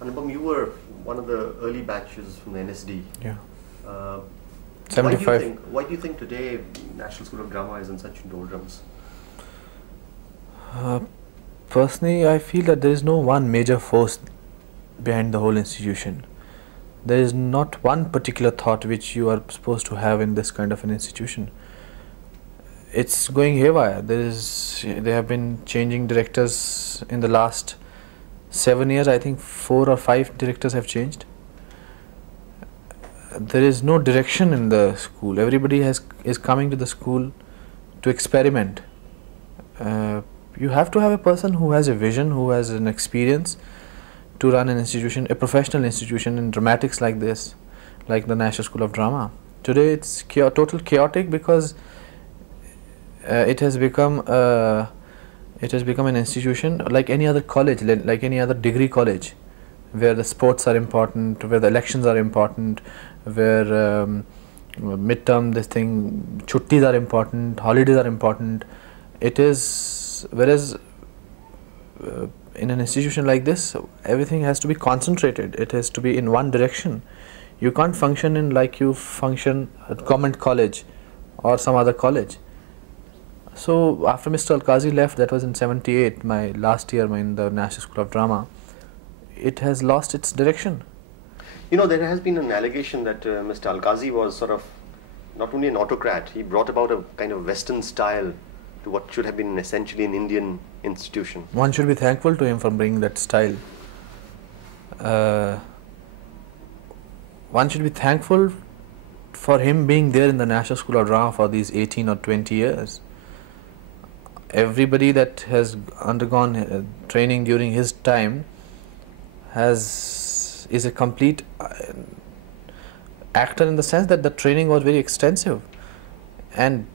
Anupam, you were one of the early batches from the NSD. Yeah. Uh, 75. Why do you think today National School of Drama is in such doldrums? Personally, I feel that there is no one major force behind the whole institution. There is not one particular thought which you are supposed to have in this kind of an institution. It's going haywire. They have been changing directors in the last 7 years. I think 4 or 5 directors have changed. There is no direction in the school. Everybody is coming to the school to experiment. You have to have a person who has a vision, who has an experience to run an institution, a professional institution in dramatics like this, like the National School of Drama. Today it's total chaotic because it has become an institution like any other college, like any other degree college, where the sports are important, where the elections are important, where midterm chuttis are important, holidays are important. It is, whereas in an institution like this, everything has to be concentrated. It has to be in one direction. You can't function in like you function at government college or some other college. So after Mr. Al-Qazi left, that was in 78, my last year in the National School of Drama, it has lost its direction. You know, there has been an allegation that Mr. Al-Qazi was sort of not only an autocrat, he brought about a kind of Western style to what should have been essentially an Indian institution. One should be thankful to him for bringing that style. One should be thankful for him being there in the National School of Drama for these 18 or 20 years. Everybody that has undergone training during his time is a complete actor in the sense that the training was very extensive. And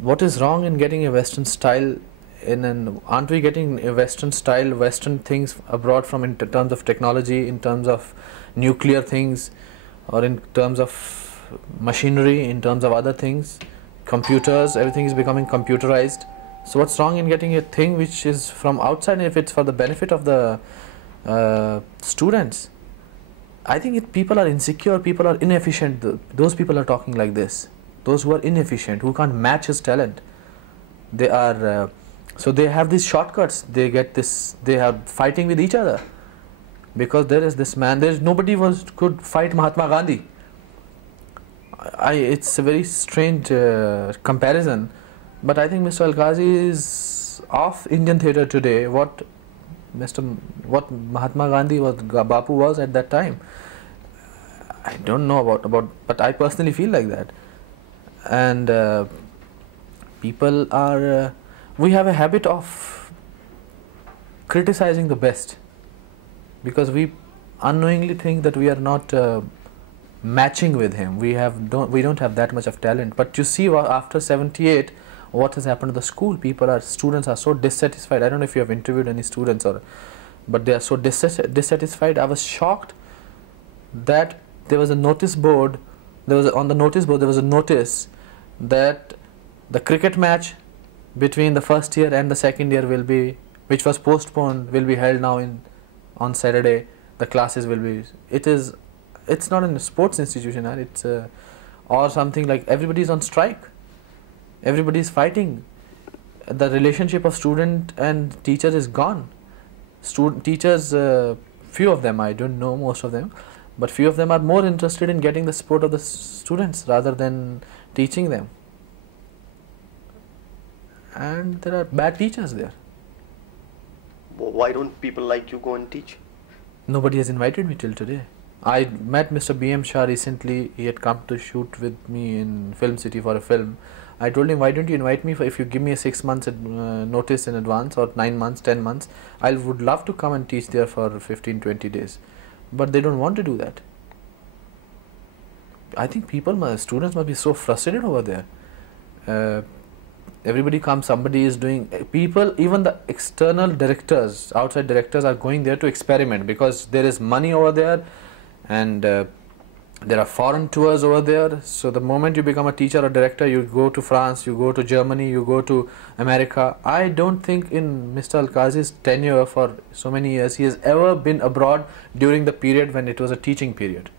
what is wrong in getting a Western style aren't we getting a Western style, Western things abroad from in terms of technology, in terms of nuclear things, or in terms of machinery, in terms of other things, computers, everything is becoming computerized. So what's wrong in getting a thing which is from outside if it's for the benefit of the students? I think people are insecure, people are inefficient. Those people are talking like this. Those who are inefficient, who can't match his talent. They are, so they have these shortcuts. They are fighting with each other. Because there is this man, nobody could fight Mahatma Gandhi. It's a very strange comparison. But I think Mr. Al-Qazi is of Indian theatre today what Mahatma Gandhi Bapu was at that time. I don't know about, but I personally feel like that. And people are, we have a habit of criticizing the best because we unknowingly think that we are not matching with him. We don't have that much of talent. But you see, after 78, what has happened to the school? Students are so dissatisfied. I don't know if you have interviewed any students but they are so dissatisfied. I was shocked that there was a notice board. On the notice board there was a notice that the cricket match between the first year and the second year which was postponed, will be held now on Saturday. The classes will be. It's not a sports institution, it's or something like everybody is on strike. Everybody is fighting. The relationship of student and teacher is gone. Teachers, few of them, I don't know most of them, but few of them are more interested in getting the support of the students rather than teaching them. And there are bad teachers there. Why don't people like you go and teach? Nobody has invited me till today. I met Mr. B.M. Shah recently. He had come to shoot with me in Film City for a film. I told him, why don't you invite me if you give me a 6 months notice in advance, or 9 months, 10 months. I would love to come and teach there for 15-20 days. But they don't want to do that. I think students must be so frustrated over there. Everybody comes, somebody is doing, even the external directors, outside directors are going there to experiment because there is money over there, and There are foreign tours over there. So the moment you become a teacher or director, you go to France, you go to Germany, you go to America. I don't think in Mr. Alkazi's tenure for so many years, he has ever been abroad during the period when it was a teaching period.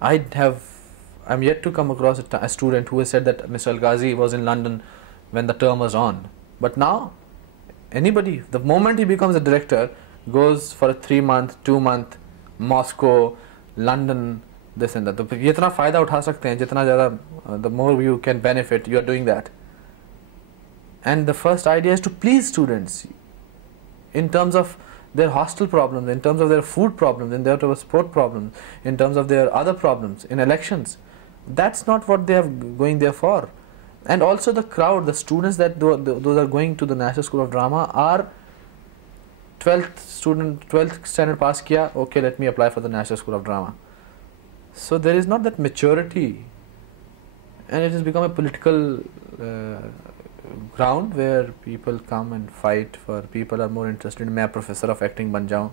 I'm yet to come across a student who has said that Mr. Alkazi was in London when the term was on. But now, anybody, the moment he becomes a director, goes for a 3-month, 2-month, Moscow, London, this and that. तो जितना फ़ायदा उठा सकते हैं, जितना ज़्यादा, the more you can benefit, you are doing that. And the first idea is to please students in terms of their hostel problems, in terms of their food problems, in terms of sport problems, in terms of their other problems, in elections. That's not what they are going there for. And also the crowd, the students that those are going to the National School of Drama are 12th standard pass kiya, okay, let me apply for the National School of Drama. So there is not that maturity, and it has become a political ground where people come and fight for, people are more interested in, मैं professor of acting ban jaun,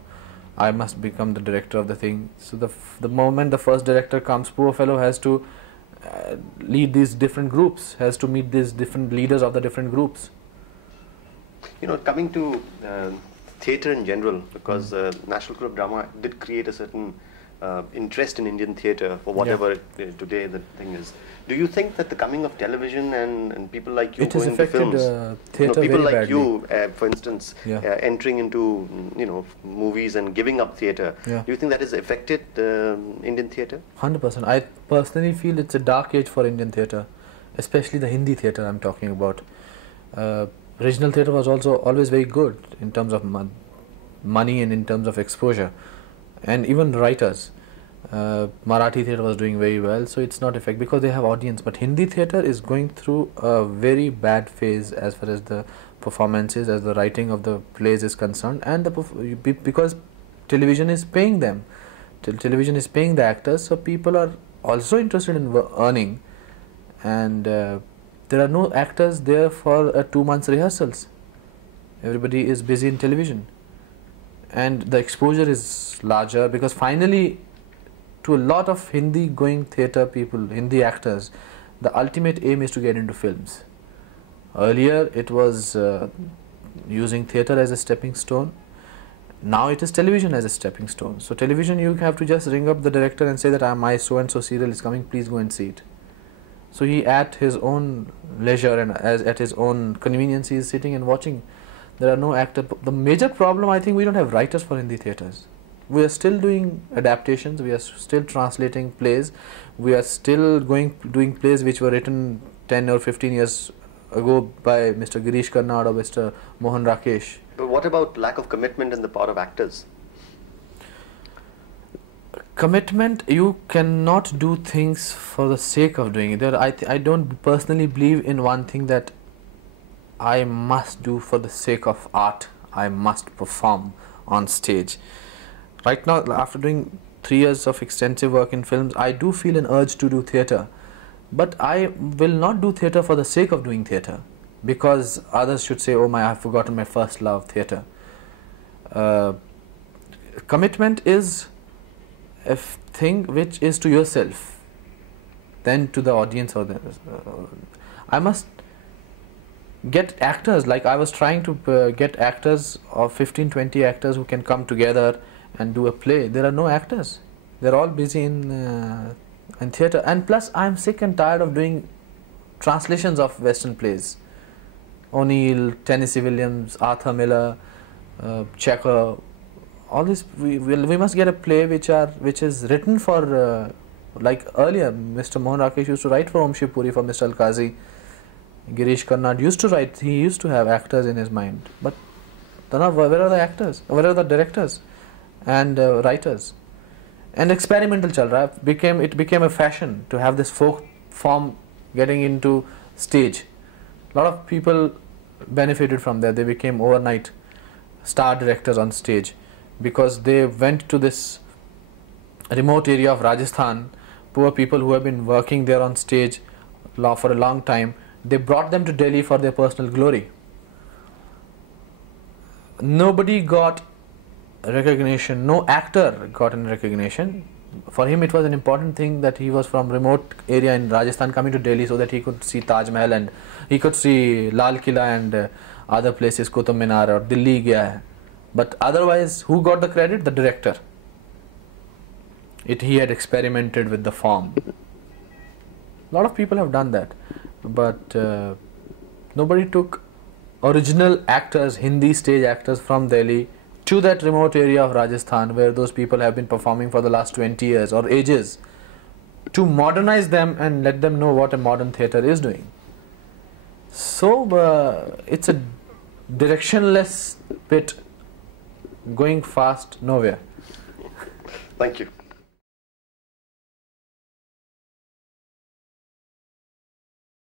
I must become the director of the thing. So the moment the first director comes, poor fellow has to lead these different groups, has to meet these different leaders of the different groups. You know, coming to theatre in general, because National School of Drama did create a certain interest in Indian theatre for whatever today the thing is. Do you think that the coming of television and people like you going to films, people like badly. You, for instance, entering into movies and giving up theatre, do you think that has affected Indian theatre? 100%. I personally feel it's a dark age for Indian theatre, especially the Hindi theatre I'm talking about. Regional theatre was also always very good in terms of money and in terms of exposure, and even writers. Marathi theatre was doing very well, so it's not effect because they have audience. But Hindi theatre is going through a very bad phase as far as the performances, as the writing of the plays is concerned, and because television is paying them, television is paying the actors, so people are also interested in earning, and there are no actors there for 2 months rehearsals. Everybody is busy in television, and the exposure is larger because finally, to a lot of Hindi going theatre people, Hindi actors, the ultimate aim is to get into films. Earlier it was using theatre as a stepping stone. Now it is television as a stepping stone. So television, you have to just ring up the director and say that my so and so serial is coming, please go and see it. So he at his own leisure and at his own convenience he is sitting and watching. There are no actors. The major problem, I think, we don't have writers for Hindi theatres. We are still doing adaptations, we are still translating plays, we are still doing plays which were written 10 or 15 years ago by Mr. Girish Karnad or Mr. Mohan Rakesh. But what about lack of commitment on the part of actors? Commitment, you cannot do things for the sake of doing it. I don't personally believe in one thing that I must do for the sake of art, I must perform on stage. Right now, after doing 3 years of extensive work in films, I do feel an urge to do theatre. But I will not do theatre for the sake of doing theatre, because others should say, oh my, I've forgotten my first love, theatre. Commitment is a thing which is to yourself, then to the audience. Or I must get actors, like I was trying to get actors of 15-20 actors who can come together and do a play. There are no actors. They're all busy in theatre. And plus, I'm sick and tired of doing translations of Western plays. O'Neill, Tennessee Williams, Arthur Miller, Checker. All this. We must get a play which is written for like earlier. Mr. Mohan Rakesh used to write for Om Shiv Puri for Mr. Alkazi. Girish Karnad used to write. He used to have actors in his mind. But where are the actors? Where are the directors and writers? And experimental chal raha. It became a fashion to have this folk form getting into stage. A lot of people benefited from that. They became overnight star directors on stage because they went to this remote area of Rajasthan. Poor people who have been working there on stage for a long time, they brought them to Delhi for their personal glory. Nobody got recognition, no actor got any recognition. For him, it was an important thing that he was from remote area in Rajasthan coming to Delhi so that he could see Taj Mahal and he could see Lal Killa and other places, Qutub Minar or Delhi gaya hai. But otherwise, who got the credit? The director. He had experimented with the form. A lot of people have done that, but nobody took original actors, Hindi stage actors from Delhi to that remote area of Rajasthan where those people have been performing for the last 20 years or ages, to modernize them and let them know what a modern theatre is doing. So it's a directionless bit going fast nowhere. Thank you.